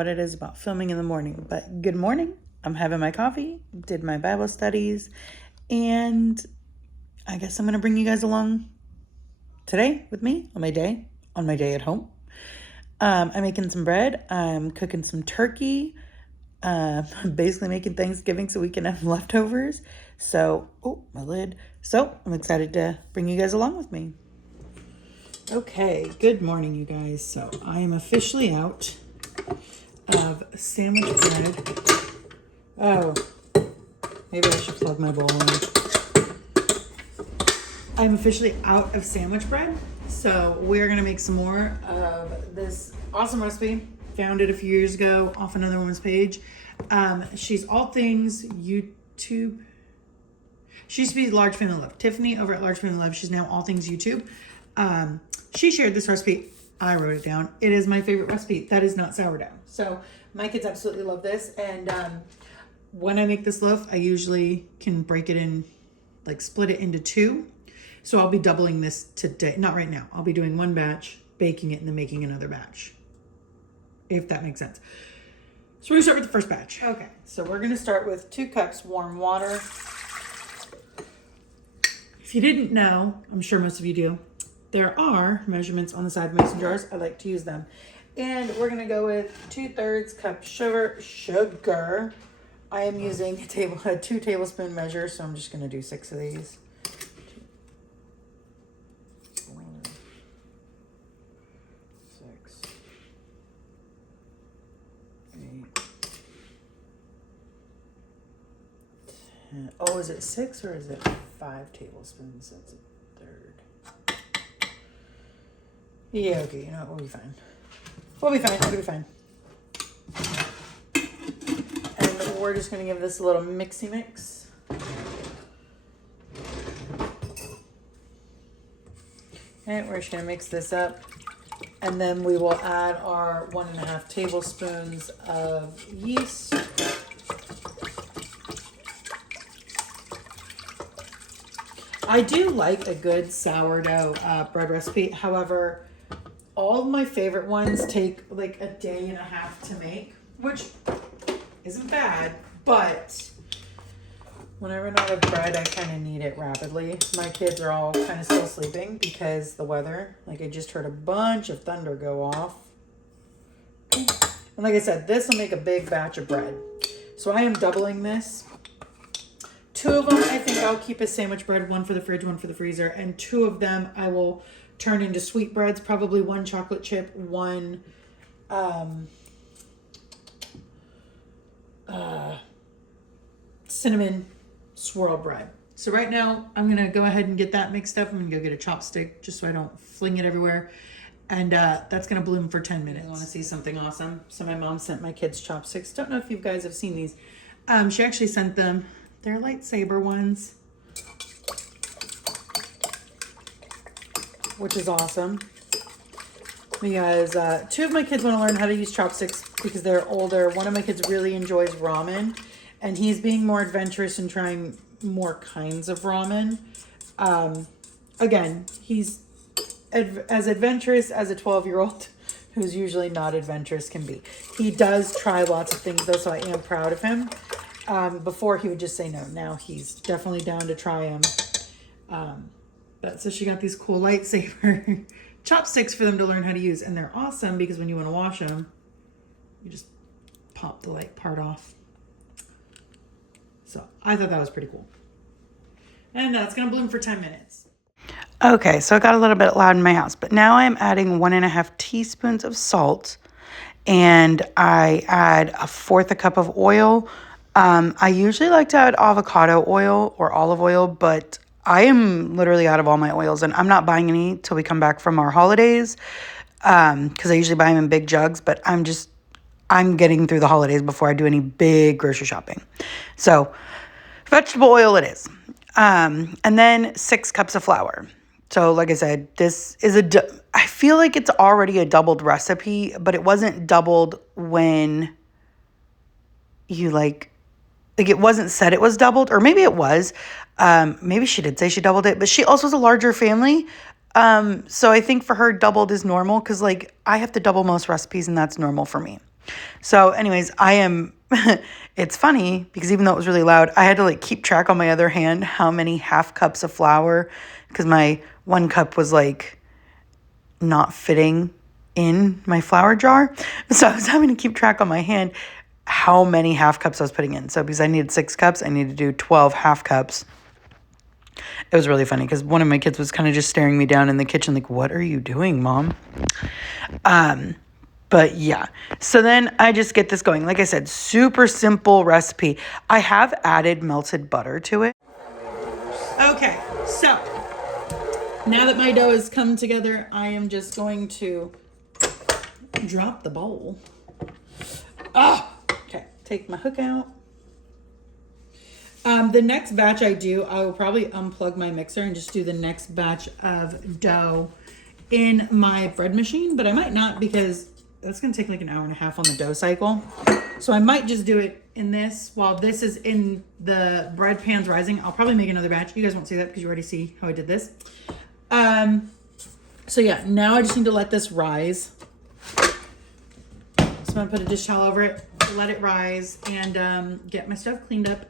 what it is about filming in the morning, but good morning. I'm having my coffee, did my Bible studies, and I guess I'm going to bring you guys along today with me on my day at home. I'm making some bread. I'm cooking some turkey. Basically making Thanksgiving so we can have leftovers. So, oh, my lid. So I'm excited to bring you guys along with me. Okay, good morning, you guys. So I am officially out of sandwich bread. Oh, maybe I should plug my bowl in. I'm officially out of sandwich bread. So we're gonna make some more of this awesome recipe. Found it a few years ago off another woman's page. She's all things YouTube. She used to be Large Family Love. Tiffany over at Large Family Love. She's now all things YouTube. She shared this recipe. I wrote it down. It is my favorite recipe. That is not sourdough. So my kids absolutely love this. And when I make this loaf, I usually can break it in, like split it into two. So I'll be doubling this today. Not right now. I'll be doing one batch, baking it, and then making another batch. If that makes sense. So we're gonna start with the first batch. Okay, so we're gonna start with 2 cups warm water. If you didn't know, I'm sure most of you do, there are measurements on the side of mason jars. I like to use them. And we're gonna go with 2/3 cup sugar. I am using a 2 tablespoon measure, so I'm just gonna do 6 of these. 6, 8, 10. Oh, is it 6 or is it 5 tablespoons? That's a third. Yeah, okay, you know what, we'll be fine. We'll be fine. And we're just gonna give this a little mixy mix. Okay, we're just gonna mix this up. And then we will add our 1.5 tablespoons of yeast. I do like a good sourdough bread recipe. However, all of my favorite ones take like a day and a half to make, which isn't bad, but when I run out of bread, I kind of need it rapidly. My kids are all kind of still sleeping because the weather. Like I just heard a bunch of thunder go off. And like I said, this will make a big batch of bread. So I am doubling this. 2 of them, I think I'll keep as sandwich bread, 1 for the fridge, 1 for the freezer, and 2 of them I will turn into sweetbreads, probably 1 chocolate chip, 1 cinnamon swirl bread. So right now I'm gonna go ahead and get that mixed up. I'm gonna go get a chopstick just so I don't fling it everywhere. And that's gonna bloom for 10 minutes. I wanna see something awesome. So my mom sent my kids chopsticks. Don't know if you guys have seen these. She actually sent them, they're lightsaber ones, which is awesome. Because 2 of my kids want to learn how to use chopsticks because they're older. One of my kids really enjoys ramen, and he's being more adventurous and trying more kinds of ramen. Again, he's as adventurous as a 12-year-old who's usually not adventurous can be. He does try lots of things though, so I am proud of him. Before he would just say no. Now he's definitely down to try them. But so she got these cool lightsaber chopsticks for them to learn how to use. And they're awesome because when you want to wash them, you just pop the light part off. So I thought that was pretty cool. And it's going to bloom for 10 minutes. Okay, so it got a little bit loud in my house. But now I'm adding 1.5 teaspoons of salt. And I add 1/4 cup of oil. I usually like to add avocado oil or olive oil, but I am literally out of all my oils, and I'm not buying any till we come back from our holidays, because I usually buy them in big jugs, but I'm getting through the holidays before I do any big grocery shopping. So vegetable oil it is. And then 6 cups of flour. So like I said, this is I feel like it's already a doubled recipe, but it wasn't doubled when you it wasn't said it was doubled, or maybe it was. Maybe she did say she doubled it, but she also has a larger family. So I think for her doubled is normal because I have to double most recipes and that's normal for me. So anyways, it's funny because even though it was really loud, I had to like keep track on my other hand how many half cups of flour, because my 1 cup was like not fitting in my flour jar. So I was having to keep track on my hand how many half cups I was putting in. So because I needed 6 cups, I needed to do 12 half cups. It was really funny because one of my kids was kind of just staring me down in the kitchen like, what are you doing, Mom? But yeah, so then I just get this going. Like I said, super simple recipe. I have added melted butter to it. Okay, so now that my dough has come together, I am just going to drop the bowl. Okay, take my hook out. The next batch I will probably unplug my mixer and just do the next batch of dough in my bread machine, but I might not because that's going to take like an hour and a half on the dough cycle. So I might just do it in this while this is in the bread pans rising. I'll probably make another batch. You guys won't see that because you already see how I did this. So yeah, now I just need to let this rise. So I'm going to put a dish towel over it, let it rise, and get my stuff cleaned up.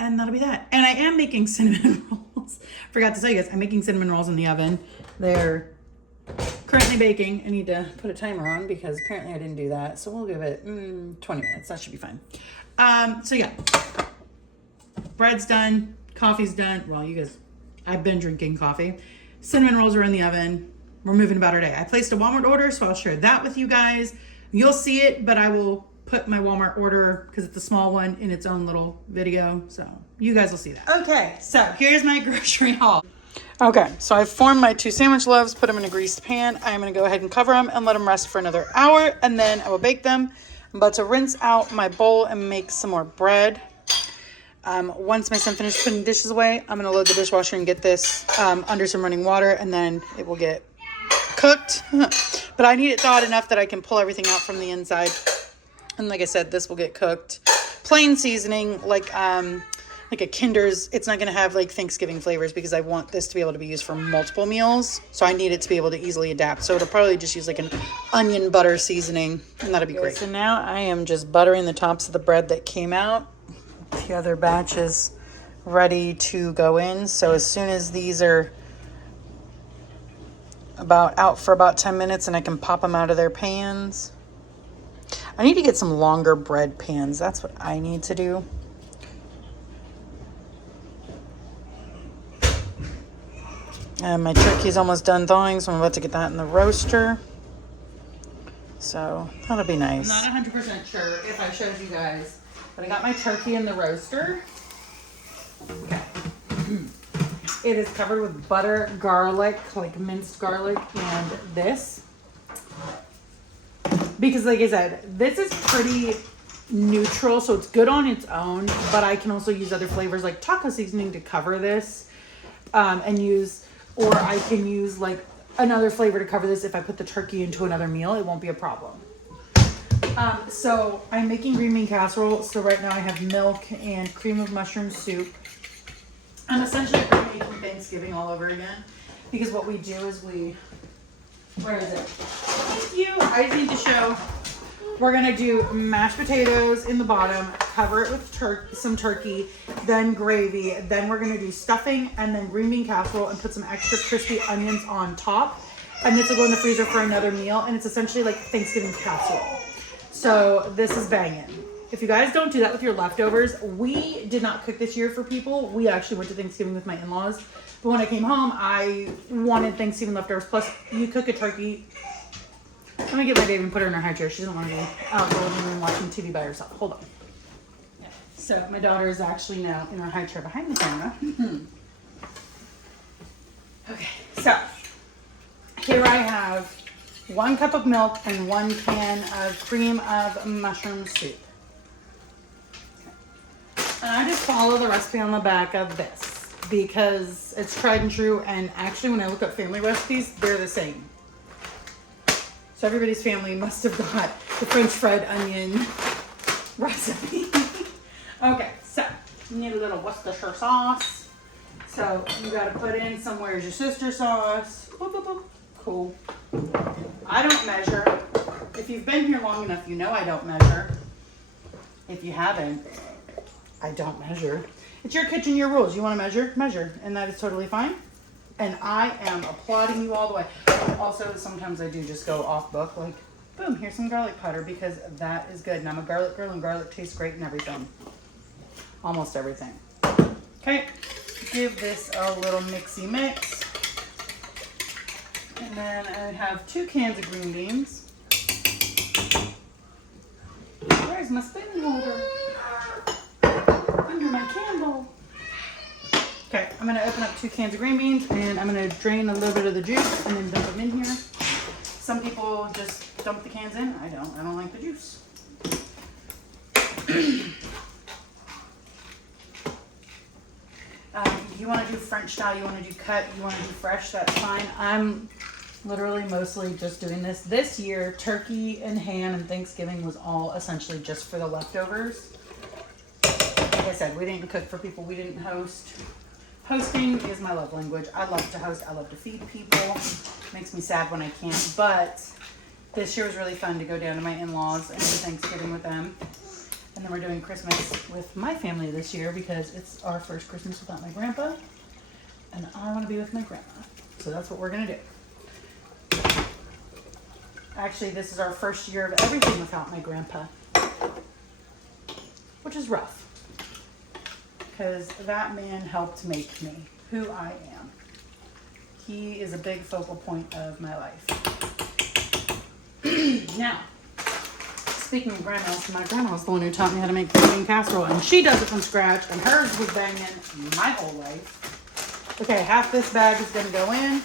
And that'll be that. And I am making cinnamon rolls. Forgot to tell you guys, I'm making cinnamon rolls in the oven. They're currently baking. I need to put a timer on because apparently I didn't do that. So we'll give it 20 minutes. That should be fine. So yeah, bread's done. Coffee's done. Well, you guys, I've been drinking coffee. Cinnamon rolls are in the oven. We're moving about our day. I placed a Walmart order, so I'll share that with you guys. You'll see it, but I will put my Walmart order, because it's a small one, in its own little video. So you guys will see that. Okay, so here's my grocery haul. Okay, so I've formed my 2 sandwich loaves, put them in a greased pan. I'm going to go ahead and cover them and let them rest for another hour, and then I will bake them. I'm about to rinse out my bowl and make some more bread. Once my son finishes putting dishes away, I'm going to load the dishwasher and get this under some running water, and then it will get cooked. But I need it thawed enough that I can pull everything out from the inside. And like I said, this will get cooked. Plain seasoning, like a Kinder's. It's not going to have like Thanksgiving flavors because I want this to be able to be used for multiple meals. So I need it to be able to easily adapt. So it'll probably just use like an onion butter seasoning, and that'll be great. So now I am just buttering the tops of the bread that came out. The other batch is ready to go in. So as soon as these are out for about 10 minutes and I can pop them out of their pans. I need to get some longer bread pans. That's what I need to do. And my turkey's almost done thawing, so I'm about to get that in the roaster. So that'll be nice. I'm not 100% sure if I showed you guys, but I got my turkey in the roaster. Okay. It is covered with butter, garlic, like minced garlic, and this. Because like I said, this is pretty neutral, so it's good on its own, but I can also use other flavors like taco seasoning to cover this, or I can use like another flavor to cover this if I put the turkey into another meal. It won't be a problem. So I'm making green bean casserole. So right now I have milk and cream of mushroom soup. I'm essentially making Thanksgiving all over again, because what we do is where is it? Thank you. I just need to show. We're going to do mashed potatoes in the bottom, cover it with some turkey, then gravy. Then we're going to do stuffing and then green bean casserole and put some extra crispy onions on top. And this will go in the freezer for another meal. And it's essentially like Thanksgiving casserole. So this is banging. If you guys don't do that with your leftovers, we did not cook this year for people. We actually went to Thanksgiving with my in-laws. But when I came home, I wanted Thanksgiving leftovers. Plus, you cook a turkey. Let me get my baby and put her in her high chair. She doesn't want to be out in the living room watching TV by herself. Hold on. Yeah. So my daughter is actually now in her high chair behind the camera. Okay, so here I have 1 cup of milk and 1 can of cream of mushroom soup. And I just follow the recipe on the back of this because it's tried and true. And actually, when I look up family recipes, they're the same. So everybody's family must have got the French fried onion recipe. Okay, so you need a little Worcestershire sauce. So you got to put in somewhere's your sister sauce. Boop, boop, boop. Cool. I don't measure. If you've been here long enough, you know I don't measure. If you haven't, I don't measure. It's your kitchen, your rules. You want to measure? Measure. And that is totally fine. And I am applauding you all the way. Also, sometimes I do just go off book, like, boom, here's some garlic powder because that is good. And I'm a garlic girl and garlic tastes great in everything. Almost everything. Okay, give this a little mixy mix. And then I have 2 cans of green beans. Where's my spinning holder? Under my candle. Okay, I'm gonna open up 2 cans of green beans and I'm gonna drain a little bit of the juice and then dump them in here. Some people just dump the cans in. I don't like the juice. You want to do French style, you want to do cut, you want to do fresh, that's fine. I'm literally mostly just doing this. This year, turkey and ham and Thanksgiving was all essentially just for the leftovers. Like I said, we didn't cook for people, we didn't host. Hosting is my love language. I love to host, I love to feed people. Makes me sad when I can't, but this year was really fun to go down to my in-laws and do Thanksgiving with them. And then we're doing Christmas with my family this year because it's our first Christmas without my grandpa. And I want to be with my grandma. So that's what we're going to do. Actually, this is our first year of everything without my grandpa. Which is rough. Because that man helped make me who I am. He is a big focal point of my life. Now, speaking of grandmas, my grandma was the one who taught me how to make green bean casserole, and she does it from scratch, and hers was banging my whole life. Okay, half this bag is going to go in.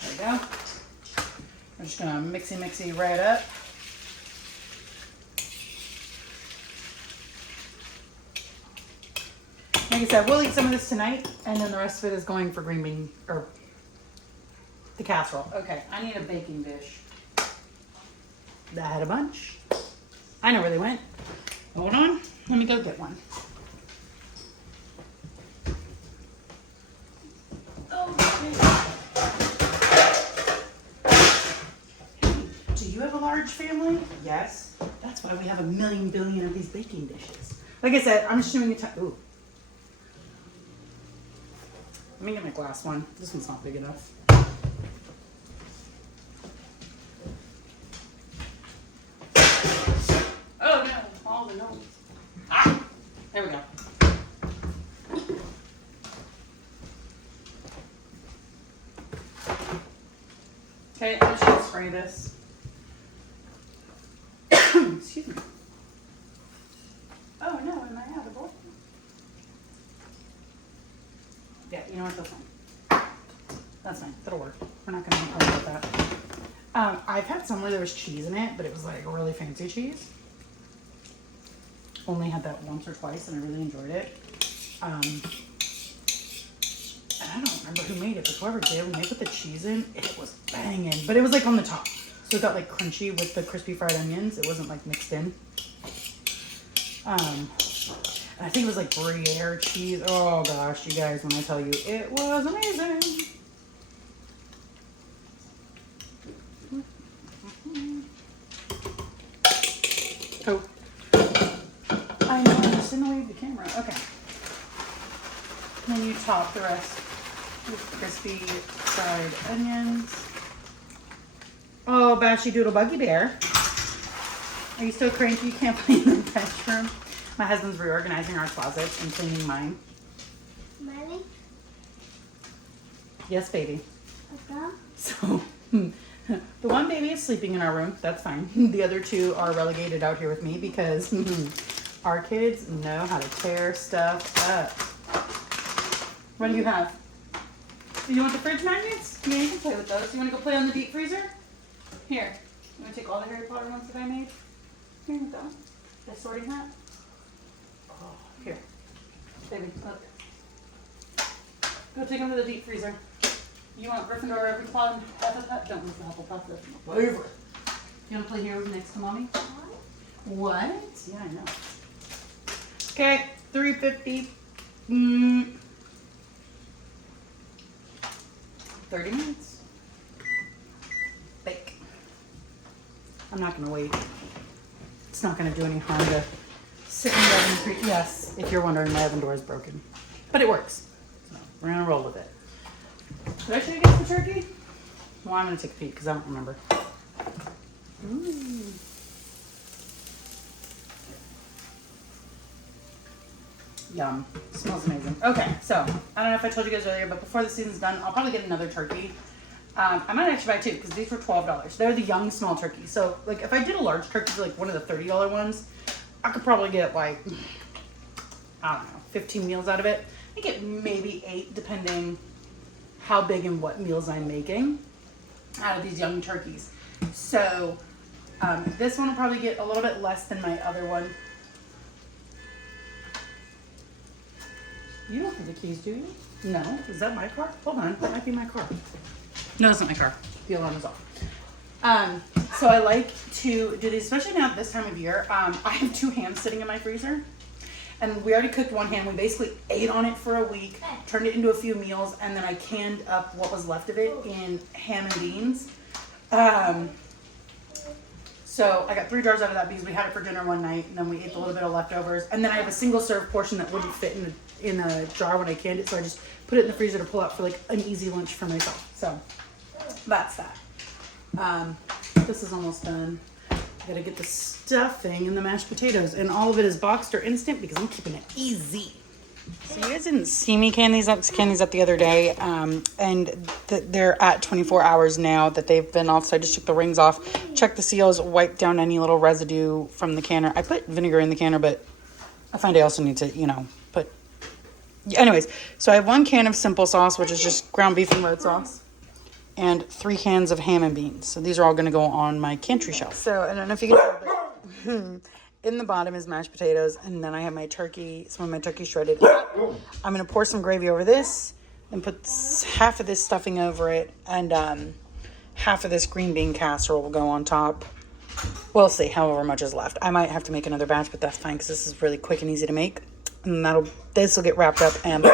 There we go. I'm just going to mixy right up. Like I said, we'll eat some of this tonight, and then the rest of it is going for green bean, or the casserole. Okay, I need a baking dish. That had a bunch. I know where they went. Hold on. Let me go get one. Hey, do you have a large family? Yes. That's why we have a million billion of these baking dishes. Like I said, I'm just doing a time. Ooh. Let me get my glass one. This one's not big enough. Oh no, all the nose. Ah! There we go. Okay, I'm just gonna spray this. Excuse me. Oh no, am I out of oil? Yeah, you know what, that's fine. That's fine, that'll work. We're not gonna argue about that. I've had some where there was cheese in it, but it was like really fancy cheese. Only had that once or twice and I really enjoyed it. And I don't remember who made it, but whoever did, when they put the cheese in, it was banging. But it was like on the top. So it got like crunchy with the crispy fried onions. It wasn't like mixed in. And I think it was like Gruyere cheese. Oh gosh, you guys, when I tell you, it was amazing. Oh. I know, I'm just in the way of the camera. Okay. And then you top the rest with crispy fried onions. Oh, Bashy Doodle Buggy Bear. Are you still cranky? You can't play in the bedroom? My husband's reorganizing our closets and cleaning mine. Mommy? Yes, baby. Okay. So, the one baby is sleeping in our room. That's fine. The other two are relegated out here with me because our kids know how to tear stuff up. What do you have? Do you want the fridge magnets? Yeah, you can play with those. You want to go play on the deep freezer? Here. You want to take all the Harry Potter ones that I made? Here you go. The sorting hat. Oh, here. Baby, look. Go take them to the deep freezer. You want Gryffindor, Ravenclaw, Hufflepuff? Don't lose the Hufflepuff. That's my favorite. You want to play here next to Mommy? What? Yeah, I know. Okay, $3.50. 30 minutes. Bake. I'm not gonna wait. It's not gonna do any harm to sit in the oven. Yes, if you're wondering, my oven door is broken, but it works. So we're gonna roll with it. Did I show you guys the turkey? Well, I'm gonna take a peek because I don't remember. Ooh. Yum. Smells amazing. Okay, so I don't know if I told you guys earlier, but before the season's done, I'll probably get another turkey. I might actually buy two because these were $12. They're the young small turkeys. So like if I did a large turkey, like one of the $30 ones, I could probably get like, I don't know, 15 meals out of it. I get maybe 8 depending how big and what meals I'm making out of these young turkeys. So this one will probably get a little bit less than my other one. You don't have the keys, do you? No. Is that my car? Hold on. That might be my car. No, it's not my car. The alarm is off. So I like to do these, especially now this time of year. I have 2 hams sitting in my freezer. And we already cooked 1 ham. We basically ate on it for a week, turned it into a few meals, and then I canned up what was left of it in ham and beans. So I got 3 jars out of that because we had it for dinner one night, and then we ate a little bit of leftovers. And then I have a single serve portion that wouldn't fit in a jar when I canned it, so I just put it in the freezer to pull out for like an easy lunch for myself. So that's that. This is almost done. I gotta get the stuffing and the mashed potatoes, and all of it is boxed or instant because I'm keeping it easy. So you guys didn't see me can these up the other day, and they're at 24 hours now that they've been off. So I just took the rings off, checked the seals, wiped down any little residue from the canner. I put vinegar in the canner, but I find I also need to, put. Anyways, so I have 1 can of simple sauce, which is just ground beef and red sauce, and 3 cans of ham and beans. So these are all going to go on my pantry shelf. So I don't know if you can tell, but in the bottom is mashed potatoes, and then I have my turkey, some of my turkey shredded. I'm going to pour some gravy over this and put half of this stuffing over it, and half of this green bean casserole will go on top. We'll see however much is left. I might have to make another batch, but that's fine because this is really quick and easy to make. And this will get wrapped up and put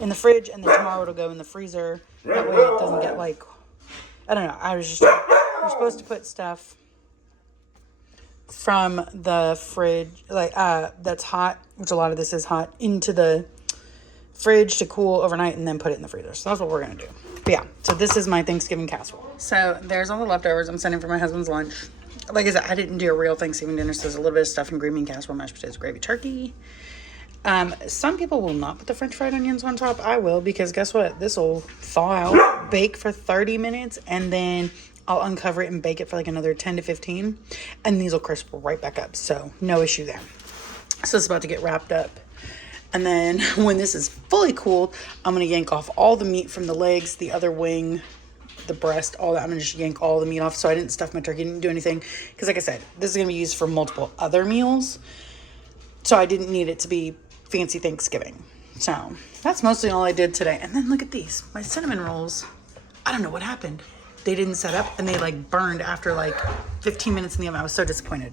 in the fridge, and then tomorrow it'll go in the freezer. That way it doesn't get like, I don't know. You're supposed to put stuff from the fridge, that's hot, which a lot of this is hot, into the fridge to cool overnight, and then put it in the freezer. So that's what we're gonna do. But yeah, so this is my Thanksgiving casserole. So there's all the leftovers I'm sending for my husband's lunch. Like I said, I didn't do a real Thanksgiving dinner, so there's a little bit of stuff in green bean casserole, mashed potatoes, gravy, turkey. Some people will not put the French fried onions on top. I will, because guess what? This will thaw out, bake for 30 minutes, and then I'll uncover it and bake it for like another 10 to 15, and these will crisp right back up. So no issue there. So it's about to get wrapped up. And then when this is fully cooled, I'm going to yank off all the meat from the legs, the other wing, the breast, all that. I'm going to just yank all the meat off. So I didn't stuff my turkey, didn't do anything. Because like I said, this is going to be used for multiple other meals. So I didn't need it to be fancy Thanksgiving. So that's mostly all I did today. And then look at these, my cinnamon rolls. I don't know what happened. They didn't set up, and they like burned after like 15 minutes in the oven. I was so disappointed.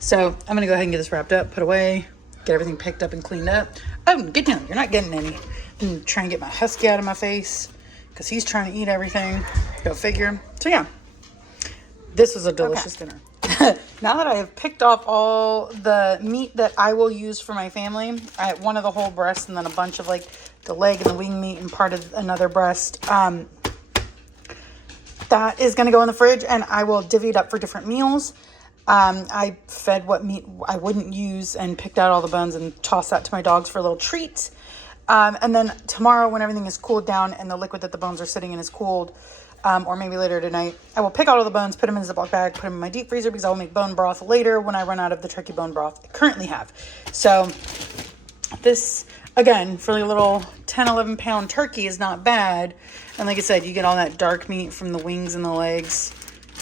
So I'm gonna go ahead and get this wrapped up, put away, get everything picked up and cleaned up. Oh, get down, you're not getting any. I'm gonna try and get my husky out of my face because he's trying to eat everything. Go figure. So yeah, this was a delicious dinner. Now that I have picked off all the meat that I will use for my family, I have one of the whole breast and then a bunch of like the leg and the wing meat and part of another breast. That is going to go in the fridge, and I will divvy it up for different meals. I fed what meat I wouldn't use and picked out all the bones and tossed that to my dogs for a little treat. And then tomorrow, when everything is cooled down and the liquid that the bones are sitting in is cooled, or maybe later tonight, I will pick out all the bones, put them in a Ziploc bag, put them in my deep freezer because I will make bone broth later when I run out of the turkey bone broth I currently have. So this, again, for a little 10, 11 pound turkey is not bad. And like I said, you get all that dark meat from the wings and the legs.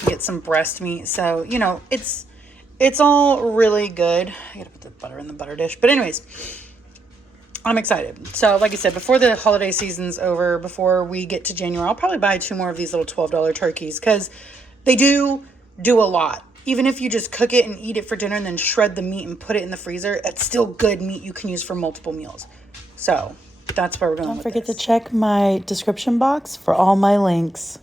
You get some breast meat. So, it's all really good. I gotta put the butter in the butter dish. But anyways, I'm excited. So like I said, before the holiday season's over, before we get to January, I'll probably buy 2 more of these little $12 turkeys because they do a lot. Even if you just cook it and eat it for dinner and then shred the meat and put it in the freezer, it's still good meat you can use for multiple meals. So that's where we're going with this. Don't forget to check my description box for all my links.